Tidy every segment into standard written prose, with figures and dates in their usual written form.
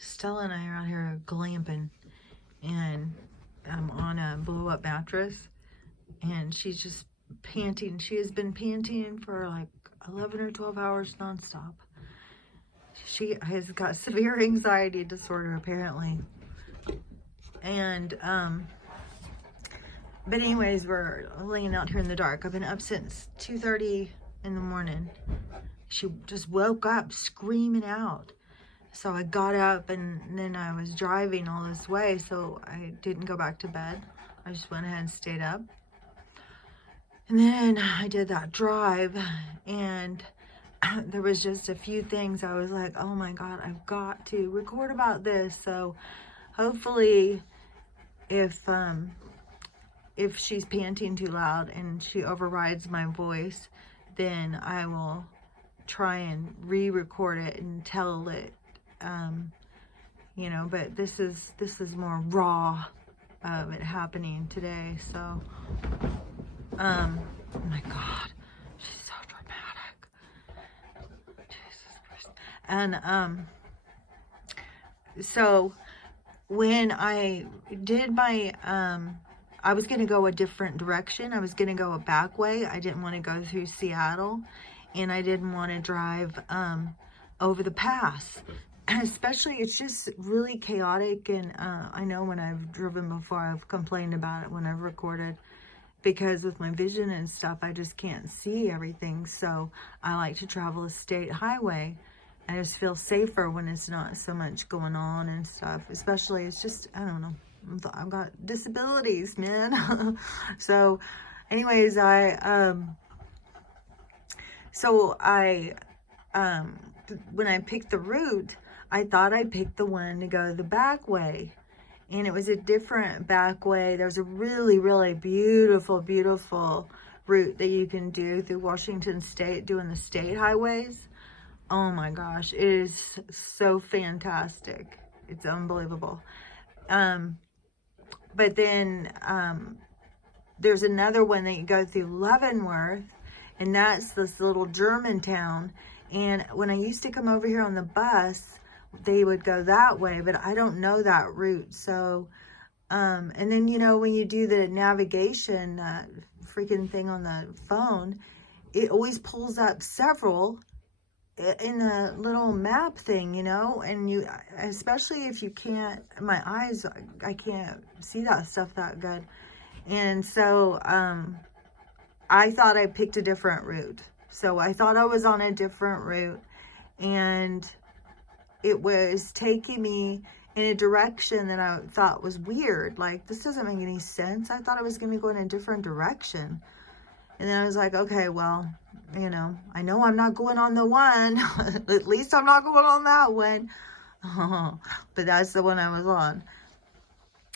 Stella and I are out here glamping, and I'm on a blow-up mattress, and she's just panting. She has been panting for like 11 or 12 hours nonstop. She has got severe anxiety disorder, apparently. And, but anyways, we're laying out here in the dark. I've been up since 2:30 in the morning. She just woke up screaming out. So I got up, and then I was driving all this way, so I didn't go back to bed. I just went ahead and stayed up. And then I did that drive, and there was just a few things I was like, oh my God, I've got to record about this. So hopefully if she's panting too loud and she overrides my voice, then I will try and re-record it and tell it, you know, but this is more raw of it happening today. So oh my God, she's so dramatic. Jesus Christ. And so when I did my I was going to go a different direction. I was going to go a back way. I didn't want to go through Seattle, and I didn't want to drive over the pass. Especially, it's just really chaotic, and I know when I've driven before, I've complained about it when I've recorded, because with my vision and stuff, I just can't see everything. So I like to travel a state highway. I just feel safer when it's not so much going on and stuff. Especially, it's just, I don't know, I've got disabilities, man. So anyways, when I picked the route, I thought I picked the one to go the back way, and it was a different back way. There's a really, really beautiful, beautiful route that you can do through Washington State, doing the state highways. Oh my gosh, it is so fantastic. It's unbelievable. But then there's another one that you go through Leavenworth, and that's this little German town. And when I used to come over here on the bus, they would go that way, but I don't know that route. So, and then, you know, when you do the navigation freaking thing on the phone, it always pulls up several in the little map thing, you know, and you, especially if you can't, my eyes, I can't see that stuff that good. And so, I thought I picked a different route. So I thought I was on a different route, and it was taking me in a direction that I thought was weird. Like, this doesn't make any sense. I thought I was going to go in a different direction. And then I was like, okay, well, you know I'm not going on the one. At least I'm not going on that one. But that's the one I was on,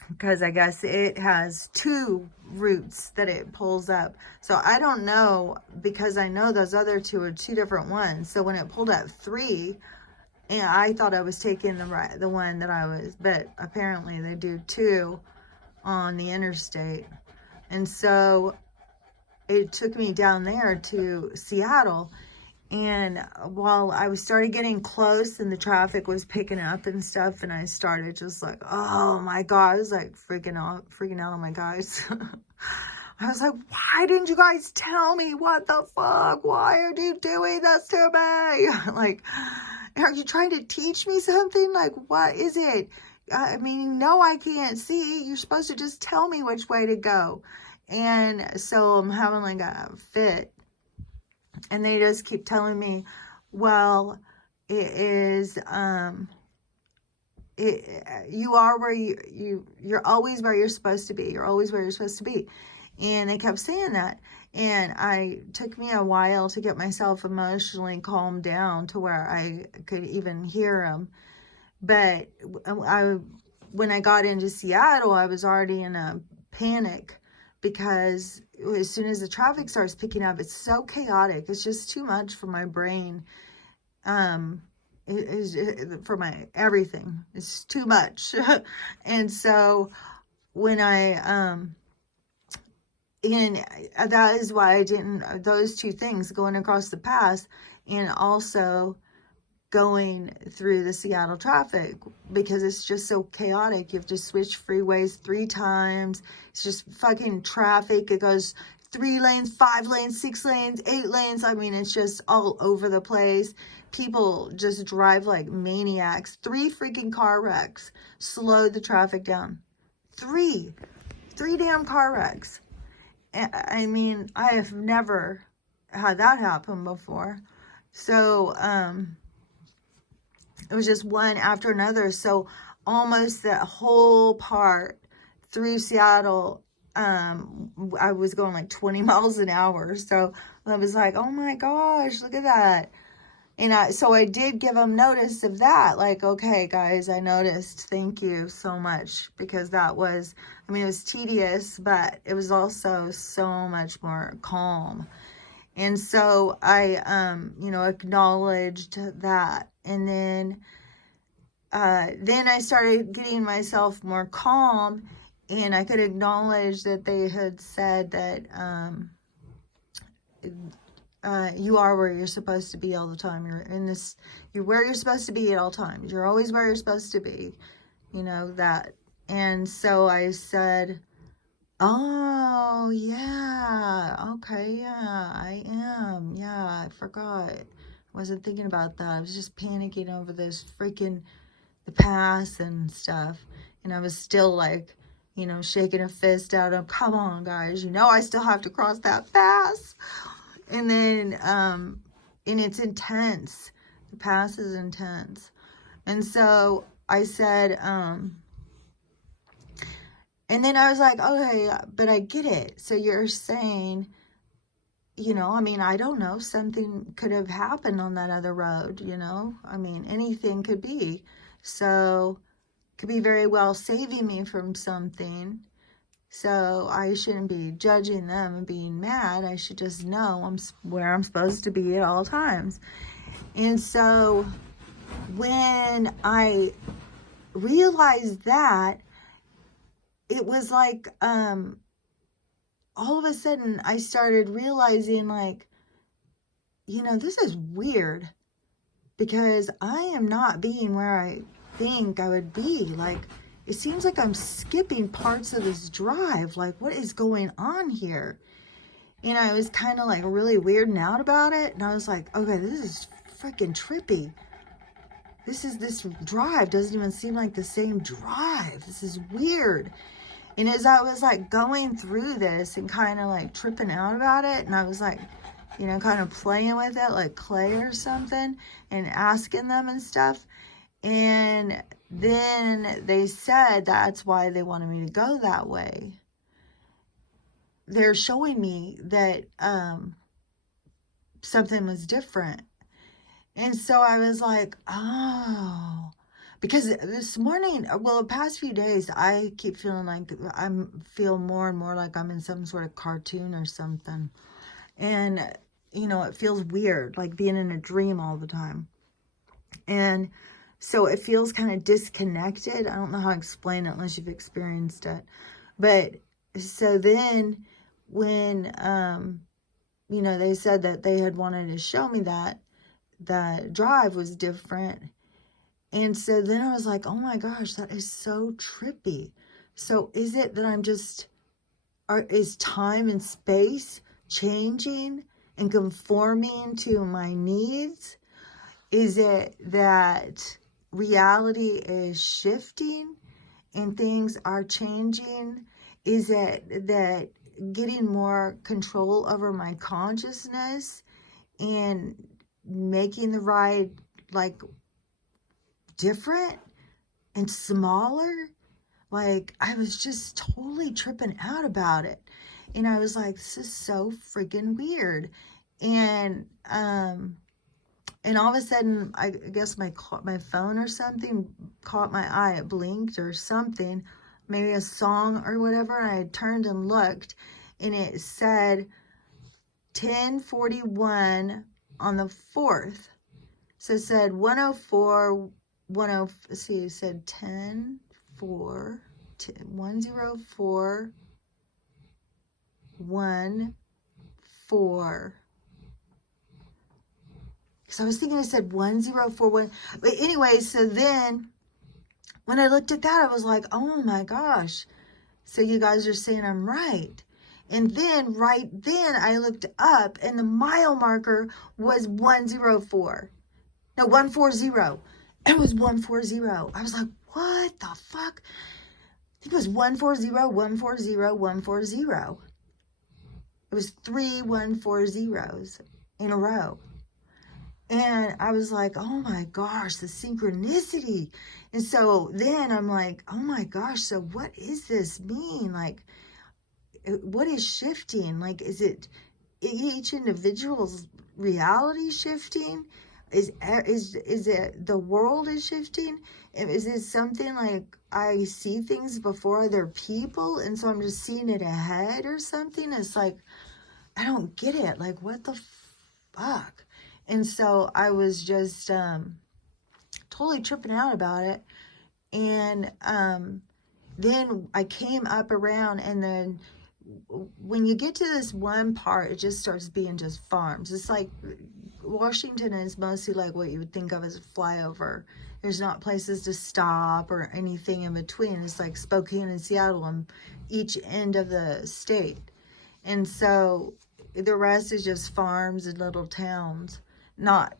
because I guess it has two routes that it pulls up. So I don't know, because I know those other two are two different ones. So when it pulled up 3, and I thought I was taking the one that I was, but apparently they do 2 on the interstate. And so it took me down there to Seattle. And while I started getting close and the traffic was picking up and stuff, and I started just like, oh my God, I was like freaking out on my guys. I was like, why didn't you guys tell me? What the fuck? Why are you doing this to me? Like, are you trying to teach me something? Like, what is it? I mean, no, I can't see. You're supposed to just tell me which way to go. And so I'm having like a fit. And they just keep telling me, well, it is, you are where you're always where you're supposed to be. You're always where you're supposed to be. And they kept saying that. And took me a while to get myself emotionally calmed down to where I could even hear them. But when I got into Seattle, I was already in a panic, because as soon as the traffic starts picking up, it's so chaotic. It's just too much for my brain. For my everything. It's too much. And so when and that is why I didn't, those two things, going across the pass and also going through the Seattle traffic because it's just so chaotic. You have to switch freeways 3 times. It's just fucking traffic. It goes 3 lanes, 5 lanes, 6 lanes, 8 lanes. I mean, it's just all over the place. People just drive like maniacs. 3 freaking car wrecks slowed the traffic down. 3 damn car wrecks. I mean, I have never had that happen before. So, it was just one after another. So almost that whole part through Seattle, I was going like 20 miles an hour. So I was like, oh my gosh, look at that. And so I did give them notice of that. Like, okay, guys, I noticed. Thank you so much. Because that was, I mean, it was tedious, but it was also so much more calm. And so I, you know, acknowledged that. And then I started getting myself more calm, and I could acknowledge that they had said that you are where you're supposed to be all the time. You're where you're supposed to be at all times. You're always where you're supposed to be, you know, that. And so I said, oh, yeah, okay, yeah, I am, yeah, I forgot. I wasn't thinking about that. I was just panicking over this freaking, the pass and stuff. And I was still like, you know, shaking a fist at them. Come on, guys, you know I still have to cross that pass. And then, and it's intense. The pass is intense. And so I said, and then I was like, okay, but I get it. So you're saying, you know, I mean, I don't know, something could have happened on that other road, you know? I mean, anything could be. So, could be very well saving me from something. So, I shouldn't be judging them and being mad. I should just know where I'm supposed to be at all times. And so, when I realized that, it was like, all of a sudden I started realizing, like, you know, this is weird because I am not being where I think I would be. Like, it seems like I'm skipping parts of this drive. Like, what is going on here? And I was kind of like really weirding out about it. And I was like, okay, this is freaking trippy. This drive doesn't even seem like the same drive. This is weird. And as I was like going through this and kind of like tripping out about it, and I was like, you know, kind of playing with it like clay or something and asking them and stuff. And then they said that's why they wanted me to go that way. They're showing me that something was different. And so I was like, oh. Because this morning, well, the past few days, I keep feeling like feel more and more like I'm in some sort of cartoon or something. And, you know, it feels weird, like being in a dream all the time. And so it feels kind of disconnected. I don't know how to explain it unless you've experienced it. But so then when, you know, they said that they had wanted to show me that drive was different. And so then I was like, oh my gosh, that is so trippy. So is it that I'm just, is time and space changing and conforming to my needs? Is it that reality is shifting and things are changing? Is it that getting more control over my consciousness and making the ride like different and smaller? Like, I was just totally tripping out about it. And I was like, this is so freaking weird. And all of a sudden, I guess my phone or something caught my eye. It blinked or something, maybe a song or whatever. And I turned and looked, and it said 10:41 on the 4th. So it said 104, see, it said 104, 104, 14. because I was thinking it said 1041. But anyway, so then when I looked at that, I was like, oh my gosh. So you guys are saying I'm right. And then right then I looked up and the mile marker was 104. No, 140. It was 140. I was like, what the fuck? I think it was 140, 140, 140. It was 3 140s in a row. And I was like, oh my gosh, the synchronicity. And so then I'm like, oh my gosh, so what is this mean? Like, what is shifting? Like, is it each individual's reality shifting? Is it the world is shifting? Is it something like I see things before other people and so I'm just seeing it ahead or something? It's like, I don't get it. Like, what the fuck? And so I was just totally tripping out about it. And then I came up around, and then when you get to this one part, it just starts being just farms. It's like Washington is mostly like what you would think of as a flyover. There's not places to stop or anything in between. It's like Spokane and Seattle on each end of the state. And so the rest is just farms and little towns. Nothing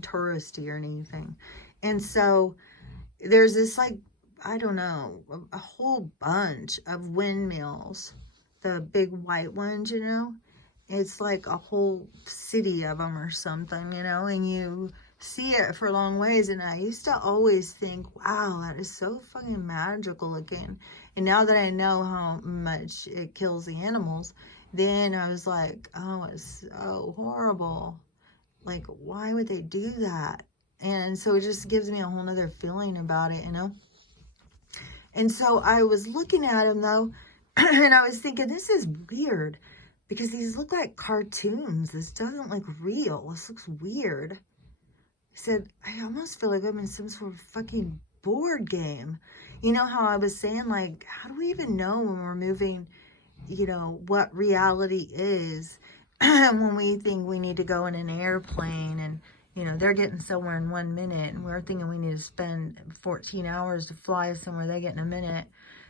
touristy or anything. And so there's this, like, I don't know, a whole bunch of windmills, the big white ones, you know. It's like a whole city of them or something, you know, and you see it for long ways. And I used to always think, wow, that is so fucking magical looking. And now that I know how much it kills the animals, then I was like, oh, it's so horrible. Like, why would they do that? And so it just gives me a whole nother feeling about it, you know? And so I was looking at them, though, and I was thinking, this is weird, because these look like cartoons. This doesn't look real. This looks weird. I said, I almost feel like I'm in some sort of fucking board game. You know how I was saying, like, how do we even know when we're moving, you know, what reality is when we think we need to go in an airplane and, you know, they're getting somewhere in 1 minute and we're thinking we need to spend 14 hours to fly somewhere they get in a minute.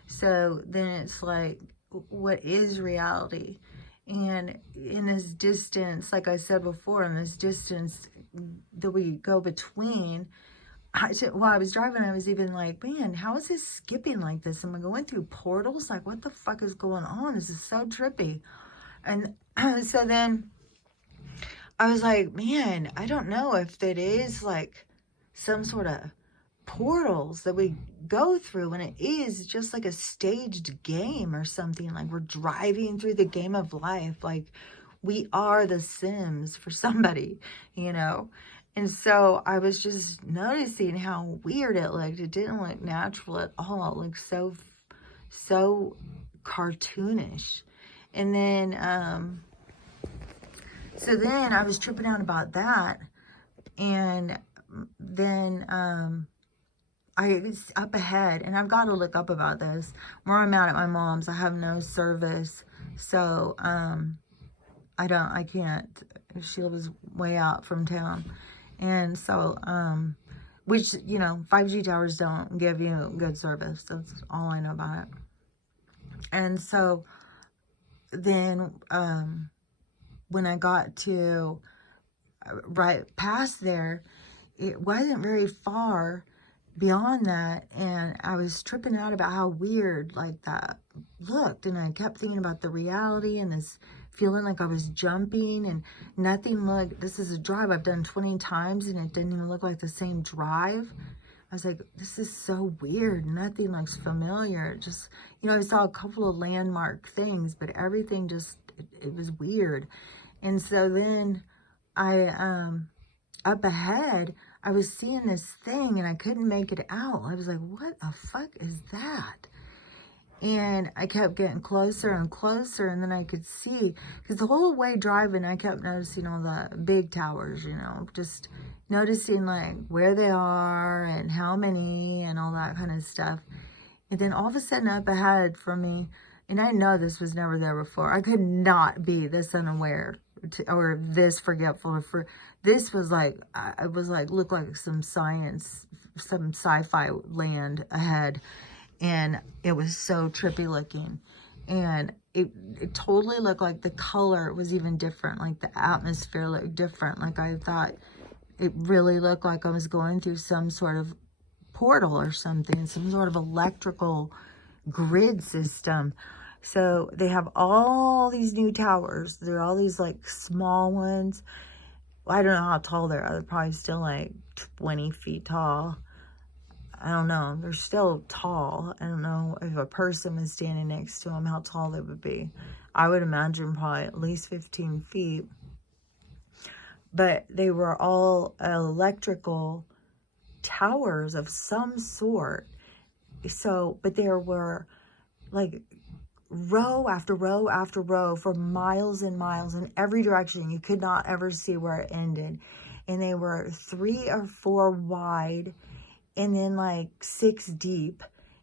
So then it's like, what is reality? And in this distance, like I said before, in this distance that we go between, while I was driving, I was even like, man, how is this skipping like this? Am I going through portals? Like, what the fuck is going on? This is so trippy. And so then I was like, man, I don't know if that is like some sort of portals that we go through, and it is just like a staged game or something. Like, we're driving through the game of life. Like, we are the Sims for somebody, you know? And so I was just noticing how weird it looked. It didn't look natural at all. It looked so cartoonish. And then, so then I was tripping out about that. And then, I was up ahead, and I've got to look up about this. Where I'm at my mom's, I have no service. So, I can't. She lives way out from town. And so, which, you know, 5G towers don't give you good service. That's all I know about it. And so then, when I got to right past there, it wasn't very far beyond that, and I was tripping out about how weird like that looked, and I kept thinking about the reality and this feeling like I was jumping, and nothing looked, this is a drive I've done 20 times and it didn't even look like the same drive. I was like, this is so weird. Nothing looks familiar. Just, you know, I saw a couple of landmark things, but everything just, it was weird. And so then I, up ahead, I was seeing this thing and I couldn't make it out. I was like, what the fuck is that? And I kept getting closer and closer, and then I could see, because the whole way driving, I kept noticing all the big towers, you know, just noticing like where they are and how many and all that kind of stuff. And then all of a sudden up ahead from me, And I know this was never there before. I could not be this unaware or this forgetful. This was like, it was like, looked like some science, some sci-fi land ahead. And it was so trippy looking. And it totally looked like the color was even different. Like the atmosphere looked different. Like I thought it really looked like I was going through some sort of portal or something, some sort of electrical grid system. So they have all these new towers. They're all these like small ones. Well, I don't know how tall they are. They're probably still like 20 feet tall. I don't know. They're still tall. I don't know if a person was standing next to them, how tall they would be. I would imagine probably at least 15 feet. But they were all electrical towers of some sort. So, but there were like row after row after row for miles and miles in every direction. You could not ever see where it ended. And they were 3 or 4 wide and then like 6 deep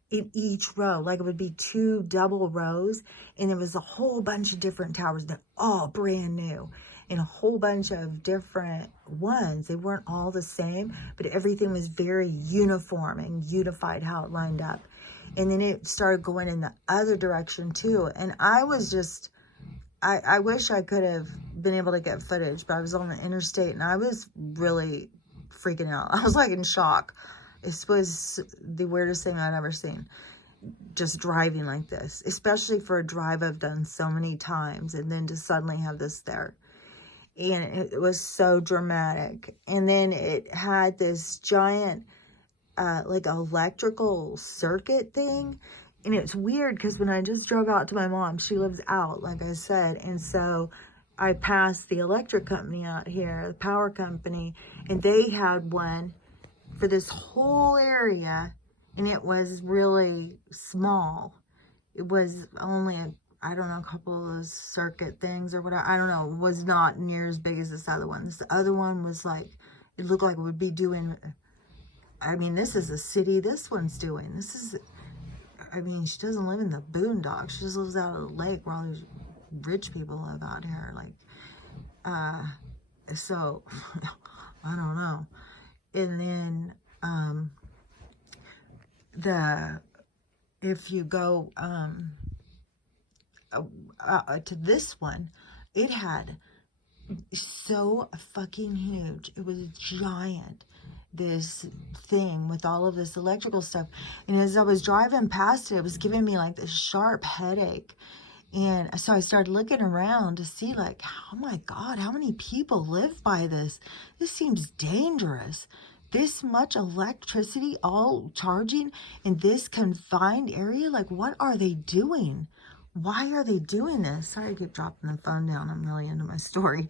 in each row. Like it would be 2 double rows, and it was a whole bunch of different towers. They're all brand new, and a whole bunch of different ones. They weren't all the same, but everything was very uniform and unified how it lined up. And then it started going in the other direction too. And I was just, I wish I could have been able to get footage, but I was on the interstate and I was really freaking out. I was like in shock. This was the weirdest thing I'd ever seen. Just driving like this, especially for a drive I've done so many times, and then to suddenly have this there. And it was so dramatic. And then it had this giant like electrical circuit thing. And it's weird because when I just drove out to my mom, she lives out, like I said. And so I passed the electric company out here, the power company, and they had one for this whole area. And it was really small. It was only I don't know, a couple of those circuit things or whatever. I don't know. It was not near as big as this other one. This other one was like, it looked like it would be doing, I mean, this is a city this one's doing. This is, I mean, she doesn't live in the boondocks. She just lives out of the lake where all these rich people live out here. Like, so, I don't know. And then, if you go, to this one, it had so fucking huge. It was giant, this thing with all of this electrical stuff. And as I was driving past it, it was giving me like this sharp headache. And so I started looking around to see like, oh my God, how many people live by this? This seems dangerous. This much electricity all charging in this confined area? Like, what are they doing? Why are they doing this? Sorry, I keep dropping the phone down. I'm really into my story.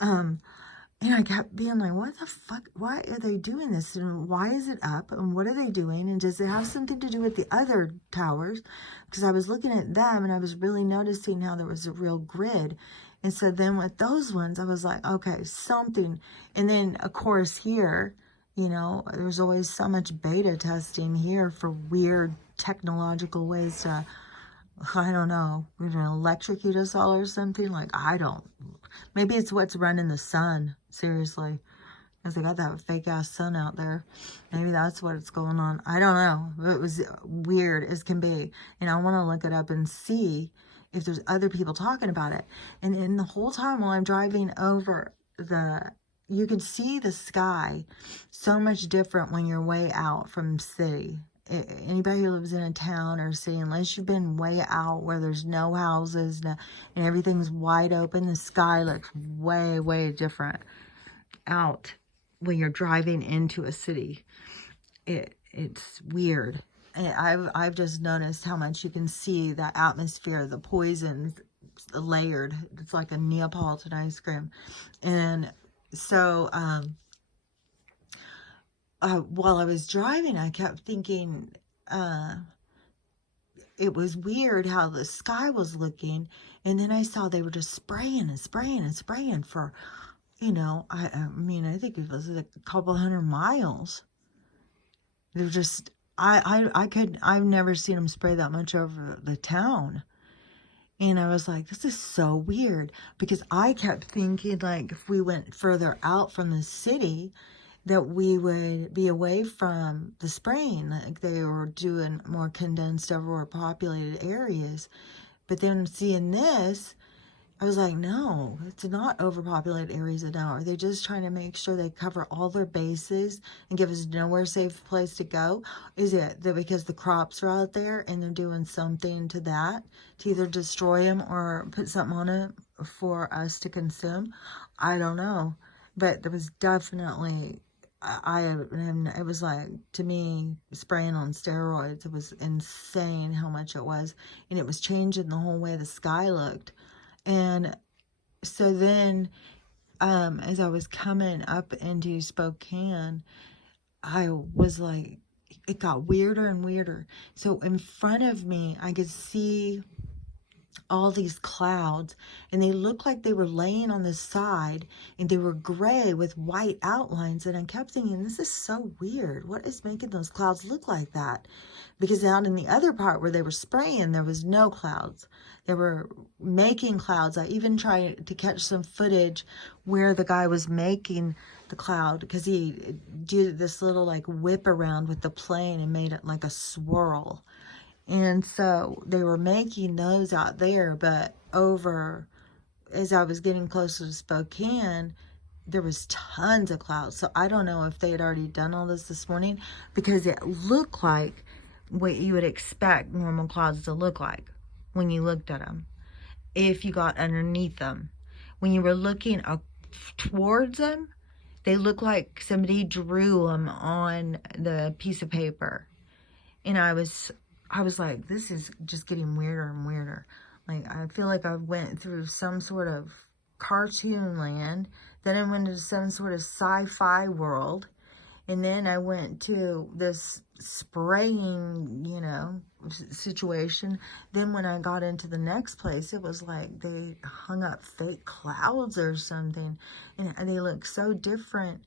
And I kept being like, what the fuck? Why are they doing this? And why is it up? And what are they doing? And does it have something to do with the other towers? Because I was looking at them and I was really noticing how there was a real grid. And so then with those ones, I was like, okay, something. And then, of course, here, you know, there's always so much beta testing here for weird technological ways to, I don't know, we're going to electrocute us all or something. Like, I don't. Maybe it's what's running the sun, seriously. Because they got that fake-ass sun out there. Maybe that's what's going on. I don't know. It was weird as can be. And I want to look it up and see if there's other people talking about it. And in the whole time while I'm driving over you can see the sky so much different when you're way out from the city. Anybody who lives in a town or city, unless you've been way out where there's no houses and everything's wide open, the sky looks way, way different out when you're driving into a city. It's weird. And I've just noticed how much you can see the atmosphere, the poison layered. It's like a Neapolitan ice cream. And so, while I was driving, I kept thinking, it was weird how the sky was looking. And then I saw they were just spraying and spraying and spraying for, you know, I mean, I think it was like a couple 100 miles. They're just, I've never seen them spray that much over the town. And I was like, this is so weird, because I kept thinking, like, if we went further out from the city, that we would be away from the spraying, like they were doing more condensed over populated areas. But then seeing this, I was like, no, it's not overpopulated areas now. Are they just trying to make sure they cover all their bases and give us nowhere safe place to go? Is it that because the crops are out there and they're doing something to that to either destroy them or put something on it for us to consume? I don't know. But there was definitely, and it was like, to me, spraying on steroids. It was insane how much it was. And it was changing the whole way the sky looked. And so then, as I was coming up into Spokane, I was like, it got weirder and weirder. So in front of me, I could see all these clouds, and they looked like they were laying on the side, and they were gray with white outlines. And I kept thinking, this is so weird. What is making those clouds look like that? Because out in the other part where they were spraying, there was no clouds. They were making clouds. I even tried to catch some footage where the guy was making the cloud, because he did this little like whip around with the plane and made it like a swirl. And so they were making those out there, but over, as I was getting closer to Spokane, there was tons of clouds. So I don't know if they had already done all this morning, because it looked like what you would expect normal clouds to look like when you looked at them, if you got underneath them. When you were looking up towards them, they looked like somebody drew them on the piece of paper. And I was like, this is just getting weirder and weirder. Like, I feel like I went through some sort of cartoon land. Then I went into some sort of sci-fi world. And then I went to this spraying, situation. Then when I got into the next place, it was like they hung up fake clouds or something. And they look so different.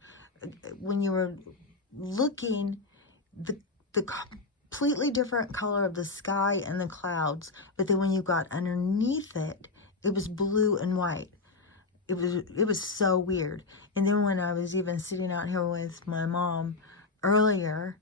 When you were looking, the completely different color of the sky and the clouds, but then when you got underneath it, it was blue and white. It was so weird. And then when I was even sitting out here with my mom earlier,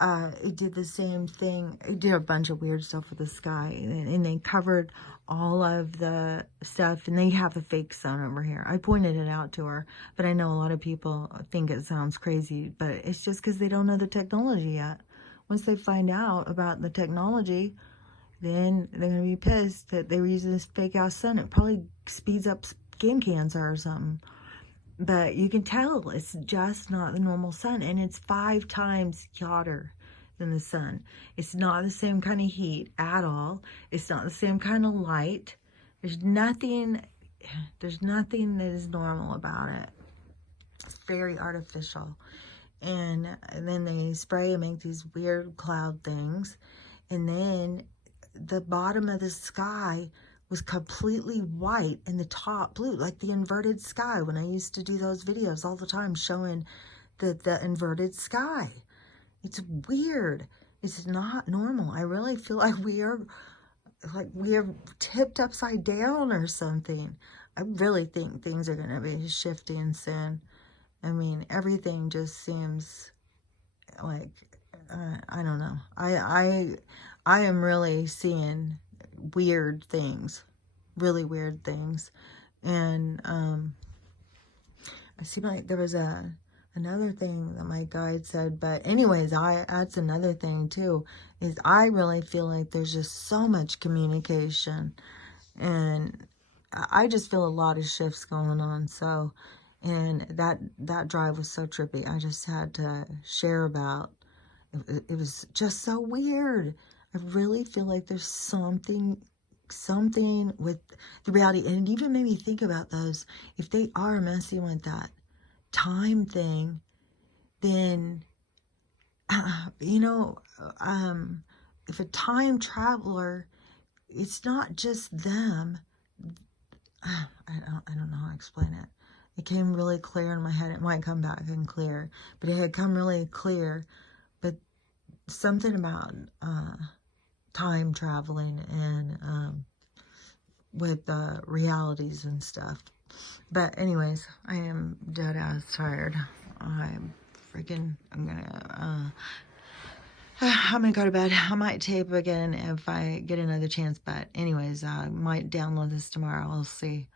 it did the same thing. It did a bunch of weird stuff with the sky, and they covered all of the stuff, and they have a fake sun over here. I pointed it out to her, but I know a lot of people think it sounds crazy, but it's just because they don't know the technology yet. Once they find out about the technology, then they're going to be pissed that they were using this fake-ass sun. It probably speeds up skin cancer or something. But you can tell it's just not the normal sun. And it's 5 times hotter than the sun. It's not the same kind of heat at all. It's not the same kind of light. There's nothing that is normal about it. It's very artificial. And then they spray and make these weird cloud things. And then the bottom of the sky was completely white and the top blue, like the inverted sky, when I used to do those videos all the time showing the inverted sky. It's weird. It's not normal. I really feel like we are tipped upside down or something. I really think things are going to be shifting soon. I mean, everything just seems like, I don't know. I am really seeing weird things, really weird things. And I seem like there was another thing that my guide said, but anyways, that's another thing too, is I really feel like there's just so much communication, and I just feel a lot of shifts going on. So, and that drive was so trippy. I just had to share about it was just so weird. I really feel like there's something with the reality. And it even made me think about those. If they are messing with that time thing, then, if a time traveler, it's not just them. I don't know how to explain it. It came really clear in my head. It might come back and clear, but it had come really clear. But something about time traveling and with realities and stuff. But anyways, I am dead ass tired. I'm gonna go to bed. I might tape again if I get another chance, but anyways, I might download this tomorrow. I'll see.